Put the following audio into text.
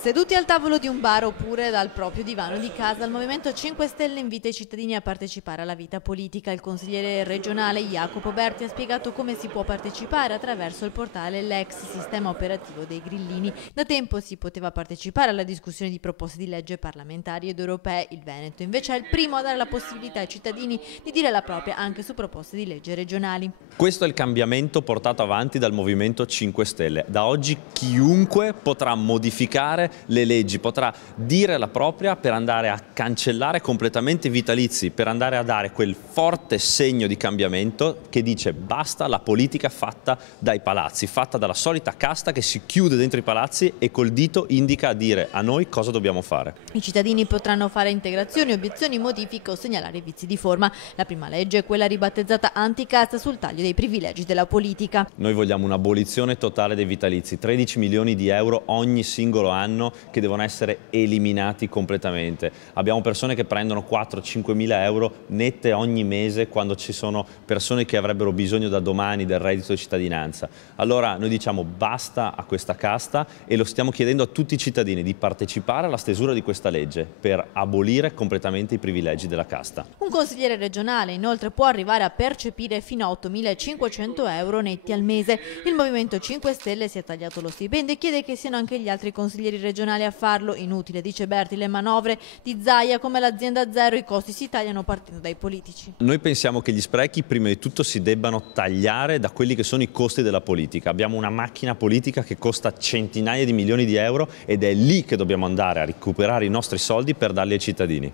Seduti al tavolo di un bar oppure dal proprio divano di casa, il Movimento 5 Stelle invita i cittadini a partecipare alla vita politica. Il consigliere regionale Jacopo Berti ha spiegato come si può partecipare attraverso il portale Lex, sistema operativo dei grillini. Da tempo si poteva partecipare alla discussione di proposte di legge parlamentari ed europee. Il Veneto invece è il primo a dare la possibilità ai cittadini di dire la propria anche su proposte di legge regionali. Questo è il cambiamento portato avanti dal Movimento 5 Stelle. Da oggi chiunque potrà modificare le leggi, potrà dire la propria per andare a cancellare completamente i vitalizi, per andare a dare quel forte segno di cambiamento che dice basta la politica fatta dai palazzi, fatta dalla solita casta che si chiude dentro i palazzi e col dito indica a dire a noi cosa dobbiamo fare. I cittadini potranno fare integrazioni, obiezioni, modifiche o segnalare vizi di forma. La prima legge è quella ribattezzata anticasta sul taglio dei privilegi della politica. Noi vogliamo un'abolizione totale dei vitalizi, 13 milioni di euro ogni singolo anno che devono essere eliminati completamente. Abbiamo persone che prendono 4-5 mila euro nette ogni mese quando ci sono persone che avrebbero bisogno da domani del reddito di cittadinanza. Allora noi diciamo basta a questa casta e lo stiamo chiedendo a tutti i cittadini di partecipare alla stesura di questa legge per abolire completamente i privilegi della casta. Un consigliere regionale inoltre può arrivare a percepire fino a 8.500 euro netti al mese. Il Movimento 5 Stelle si è tagliato lo stipendio e chiede che siano anche gli altri consiglieri regionali a farlo. Inutile, dice Berti, le manovre di Zaia come l'azienda zero, i costi si tagliano partendo dai politici. Noi pensiamo che gli sprechi prima di tutto si debbano tagliare da quelli che sono i costi della politica. Abbiamo una macchina politica che costa centinaia di milioni di euro ed è lì che dobbiamo andare a recuperare i nostri soldi per darli ai cittadini.